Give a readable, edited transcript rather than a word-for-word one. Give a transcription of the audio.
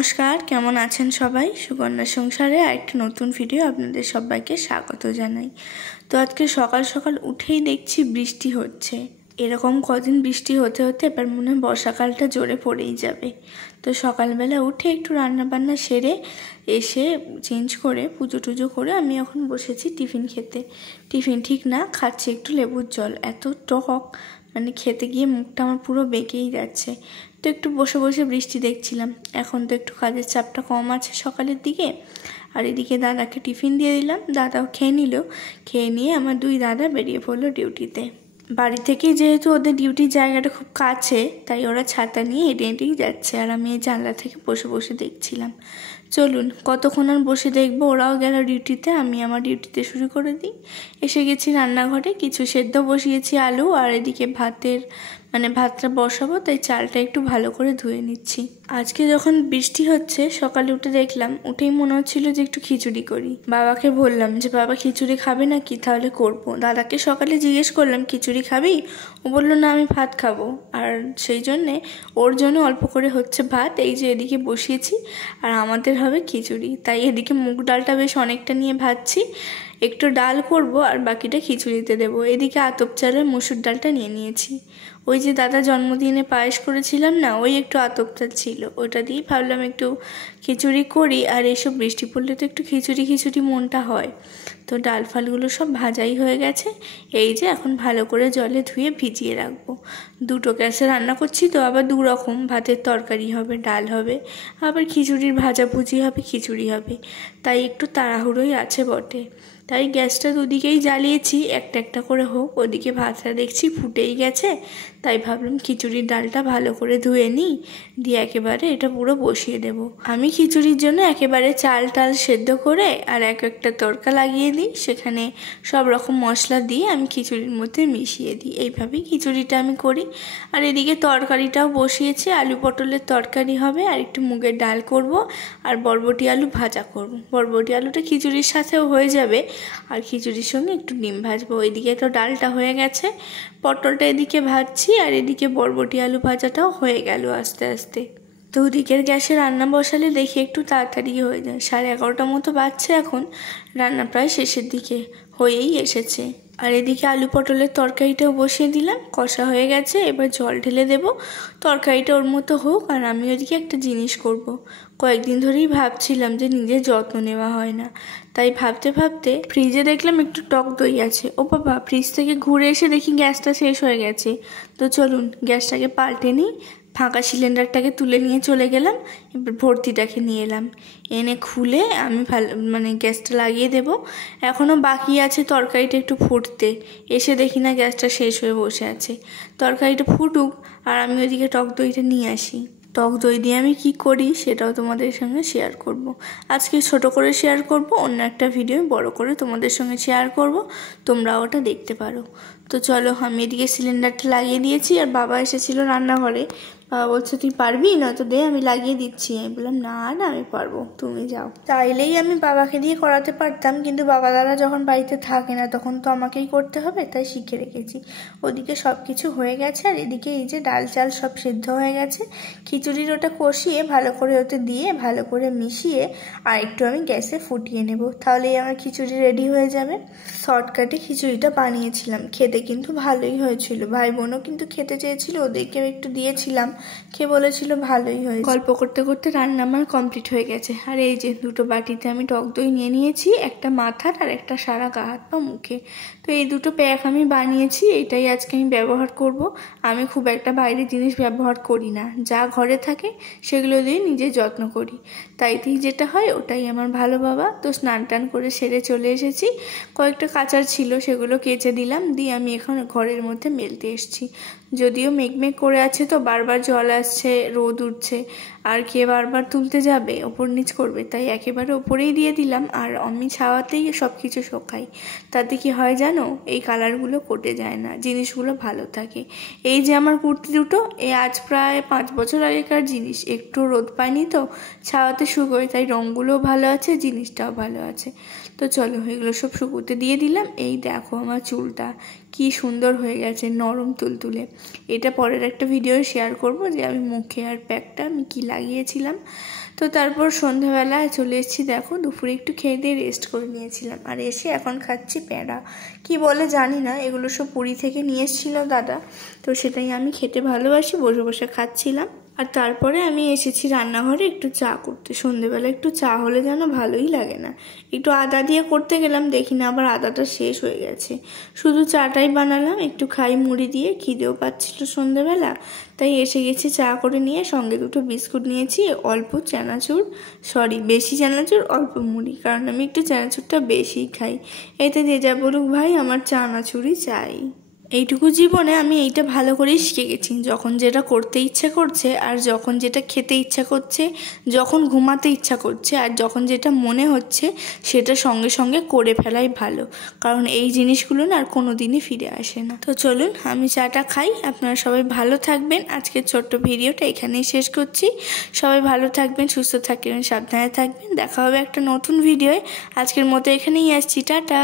নমস্কার, কেমন আছেন সবাই? সুকন্যা সংসারে আরেকটা নতুন ভিডিও আপনাদের সবাইকে স্বাগত জানাই। তো আজকে সকাল সকাল উঠেই দেখছি বৃষ্টি হচ্ছে। এরকম কদিন বৃষ্টি হতে হতে এবার মনে হয় বর্ষাকালটা জোরে পড়েই যাবে। তো সকালবেলা উঠে একটু রান্নাবান্না সেরে এসে চেঞ্জ করে পুজো টুজো করে আমি এখন বসেছি টিফিন খেতে। টিফিন ঠিক না, খাচ্ছি একটু লেবুর জল। এত টক, মানে খেতে গিয়ে মুখটা আমার পুরো বেঁকেই যাচ্ছে। তো একটু বসে বসে বৃষ্টি দেখছিলাম। এখন তো একটু কাজের চাপটা কম আছে সকালের দিকে। আর এদিকে দাদাকে টিফিন দিয়ে দিলাম, দাদাও খেয়ে নিল। খেয়ে নিয়ে আমার দুই দাদা বেরিয়ে পড়লো ডিউটিতে। বাড়ি থেকে যেহেতু ওদের ডিউটির জায়গাটা খুব কাছে, তাই ওরা ছাতা নিয়ে হেঁটে হেঁটেই যাচ্ছে, আর আমি এই জানলা থেকে বসে বসে দেখছিলাম। চলুন কতক্ষণ আর বসে দেখবো, ওরাও গেল ডিউটিতে, আমি আমার ডিউটিতে শুরু করে দিই। এসে গেছি রান্নাঘরে, কিছু সেদ্ধ বসিয়েছি আলু, আর এদিকে ভাতটা বসাবো, তাই চালটা একটু ভালো করে ধুয়ে নিচ্ছি। আজকে যখন বৃষ্টি হচ্ছে সকালে উঠে দেখলাম, উঠেই মনে হচ্ছিল যে একটু খিচুড়ি করি। বাবাকে বললাম যে বাবা খিচুড়ি খাবে না কি, তাহলে করবো। দাদাকে সকালে জিজ্ঞেস করলাম খিচুড়ি খাবি, ও বললো না আমি ভাত খাবো। আর সেই জন্যে ওর জন্য অল্প করে হচ্ছে ভাত, এই যে এদিকে বসিয়েছি, আর আমাদের হবে খিচুড়ি। তাই এদিকে মুগ ডালটা বেশ অনেকটা নিয়ে ভাজছি, একটু ডাল করব আর বাকিটা খিচুড়িতে দেবো। এদিকে আতপ চালের মসুর ডালটা নিয়ে নিয়েছি। ওই যে দাদা জন্মদিনে পায়েস করেছিলাম না, ওই একটু আতপ চাল ছিল, ওটা দিয়েই ভাবলাম একটু খিচুড়ি করি। আর এইসব বৃষ্টি পড়লে তো একটু খিচুড়ি খিচুড়ি মনটা হয়। তো ডাল ফালগুলো সব ভাজাই হয়ে গেছে। এই যে এখন ভালো করে জলে ধুয়ে ভিজিয়ে রাখবো। দুটো গ্যাসে রান্না করছি তো, আবার দু রকম, ভাতের তরকারি হবে, ডাল হবে, আবার খিচুড়ির ভাজাভুজি হবে, খিচুড়ি হবে। তাই একটু তাড়াহুড়োই আছে বটে। তাই গ্যাসটা দুদিকেই জ্বালিয়েছি, একটা একটা করে হোক। ওদিকে ভাতটা দেখছি ফুটেই গেছে, তাই ভাবলাম খিচুড়ির ডালটা ভালো করে ধুয়ে নিই, দিয়ে একেবারে এটা পুরো বসিয়ে দেব। আমি খিচুড়ির জন্য একেবারে চাল টাল সেদ্ধ করে আর এক একটা তড়কা লাগিয়ে দিই, সেখানে সব রকম মশলা দিয়ে আমি খিচুড়ির মধ্যে মিশিয়ে দিই। এইভাবেই খিচুড়িটা আমি করি। আর এদিকে তরকারিটাও বসিয়েছি, আলু পটলের তরকারি হবে, আর একটু মুগের ডাল করব, আর বরবটি আলু ভাজা করব। বরবটি আলুটা খিচুড়ির সাথেও হয়ে যাবে, আর খিচুড়ির সঙ্গে একটু ডিম ভাজবো। এদিকে তো ডালটা হয়ে গেছে, পটলটা এদিকে ভাজছি, আর এদিকে বরবটি আলু ভাজাটাও হয়ে গেল আস্তে আস্তে। তো ওদিকের গ্যাসে রান্না বসালে দেখি একটু তাড়াতাড়ি হয়ে যায়। 11:30 মতো বাজছে এখন, রান্না প্রায় শেষের দিকে হয়েই এসেছে। আর এদিকে আলু পটলের তরকারিটাও বসিয়ে দিলাম, কষা হয়ে গেছে, এবার জল ঢেলে দেব। তরকারিটা ওর মতো হোক, আর আমি ওদিকে একটা জিনিস করব। কয়েকদিন ধরেই ভাবছিলাম যে নিজের যত্ন নেওয়া হয় না, তাই ভাবতে ভাবতে ফ্রিজে দেখলাম একটু টক দই আছে। ও বাবা, ফ্রিজ থেকে ঘুরে এসে দেখি গ্যাসটা শেষ হয়ে গেছে। তো চলুন গ্যাসটাকে পাল্টে নিই। ফাঁকা সিলিন্ডারটাকে তুলে নিয়ে চলে গেলাম, এবার ভর্তিটাকে নিয়ে এলাম, এনে খুলে আমি গ্যাসটা লাগিয়ে দেব। এখনও বাকি আছে তরকারিটা একটু ফুটতে, এসে দেখি না গ্যাসটা শেষ হয়ে বসে আছে। তরকারিটা ফুটুক, আর আমি ওইদিকে টক দইটা নিয়ে আসি। টক দই দিয়ে আমি কী করি সেটাও তোমাদের সঙ্গে শেয়ার করব। আজকে ছোট করে শেয়ার করব, অন্য একটা ভিডিও বড় করে তোমাদের সঙ্গে শেয়ার করব, তোমরা ওটা দেখতে পারো। তো চলো, আমি এদিকে সিলিন্ডারটা লাগিয়ে দিয়েছি, আর বাবা এসেছিলো রান্নাঘরে। বাবা বলছে তুই পারবি না, তো দে আমি লাগিয়ে দিচ্ছি। আমি বললাম না না আমি পারবো, তুমি যাও। চাইলেই আমি বাবাকে দিয়ে করাতে পারতাম, কিন্তু বাবা দাদা যখন বাড়িতে থাকে না তখন তো আমাকেই করতে হবে, তাই শিখে রেখেছি। ওদিকে সব কিছু হয়ে গেছে, আর এদিকে এই যে ডাল চাল সব সেদ্ধ হয়ে গেছে। খিচুড়ির ওটা কষিয়ে ভালো করে ওতে দিয়ে ভালো করে মিশিয়ে আর একটু আমি গ্যাসে ফুটিয়ে নেব, তাহলেই আমার খিচুড়ি রেডি হয়ে যাবে। শর্টকাটে খিচুড়িটা বানিয়েছিলাম, খেতে কিন্তু ভালোই হয়েছিল। ভাই বোনও কিন্তু খেতে চেয়েছিল, ওদেরকেও একটু দিয়েছিলাম, খেয়ে বলেছিল ভালোই হয়েছে। গল্প করতে করতে রান্না আমার কমপ্লিট হয়ে গেছে। আর এই যে দুটো বাটিতে আমি টক দই নিয়ে নিয়েছি, একটা মাথার আর একটা সারা গা হাত পা মুখে। তো এই দুটো প্যাক আমি বানিয়েছি, এটাই আজকে আমি ব্যবহার করব। আমি খুব একটা বাইরের জিনিস ব্যবহার করি না, যা ঘরে থাকে সেগুলো দিয়ে নিজের যত্ন করি, তাইতেই যেটা হয় ওটাই আমার ভালো বাবা। তো স্নান টান করে সেরে চলে এসেছি, কয়েকটা কাচার ছিল সেগুলো কেচে দিলাম, দিয়ে আমি এখন ঘরের মধ্যে মেলতে এসেছি। যদিও মেঘমেঘ করে আছে, তো বারবার জল আসছে, রোদ উঠছে, আর কে বারবার তুলতে যাবে, ওপর নিচ করবে, তাই একেবারে ওপরেই দিয়ে দিলাম। আর আমি ছাওয়াতেই সব কিছু শোকাই, তাতে কি হয় জানো, এই কালারগুলো কটে যায় না, জিনিসগুলো ভালো থাকে। এই যে আমার কুর্তি দুটো, এই আজ প্রায় 5 বছর আগেকার জিনিস, একটু রোদ পায়নি তো ছাওয়াতে শুকোয়, তাই রঙগুলোও ভালো আছে, জিনিসটাও ভালো আছে। তো চলো এগুলো সব শুকোতে দিয়ে দিলাম। এই দেখো আমার চুলটা কি সুন্দর হয়ে গেছে, নরম তুলতুলে। এটা পরের একটা ভিডিও শেয়ার করব যে আমি মুখে আর প্যাকটা আমি কী লাগিয়েছিলাম। তো তারপর সন্ধ্যাবেলায় চলে এসেছি, দেখো দুপুরে একটু খেয়ে দিয়ে রেস্ট করে নিয়েছিলাম, আর এসে এখন খাচ্ছি প্যাঁড়া। কি বলে জানি না, এগুলো সব পুরী থেকে নিয়ে এসেছিল দাদা, তো সেটাই আমি খেতে ভালোবাসি, বসে বসে খাচ্ছিলাম। আর তারপরে আমি এসেছি রান্নাঘরে একটু চা করতে। সন্ধেবেলা একটু চা হলে যেন ভালোই লাগে না। একটু আদা দিয়ে করতে গেলাম, দেখি না আবার আদাটা শেষ হয়ে গেছে। শুধু চাটাই বানালাম, একটু খাই মুড়ি দিয়ে, খিদেও পাচ্ছিল সন্ধেবেলা, তাই এসে গেছি চা করে নিয়ে। সঙ্গে দুটো বিস্কুট নিয়েছি, অল্প চানাচুর, বেশি চানাচুর অল্প মুড়ি, কারণ আমি একটু চানাচুরটা বেশিই খাই। এতে যে যা বলুক ভাই, আমার চানাচুরই চাই। এইটুকু জীবনে আমি এইটা ভালো করেই শিখে গেছি, যখন যেটা করতে ইচ্ছে করছে আর যখন যেটা খেতে ইচ্ছা করছে, যখন ঘুমাতে ইচ্ছা করছে আর যখন যেটা মনে হচ্ছে সেটা সঙ্গে সঙ্গে করে ফেলাই ভালো, কারণ এই জিনিসগুলো না আর কোনো দিনই ফিরে আসে না। তো চলুন আমি চাটা খাই। আপনারা সবাই ভালো থাকবেন। আজকের ছোট্ট ভিডিওটা এখানেই শেষ করছি। সবাই ভালো থাকবেন, সুস্থ থাকবেন, সাবধানে থাকবেন। দেখা হবে একটা নতুন ভিডিওয়। আজকের মতো এখানেই আসছি, টাটা।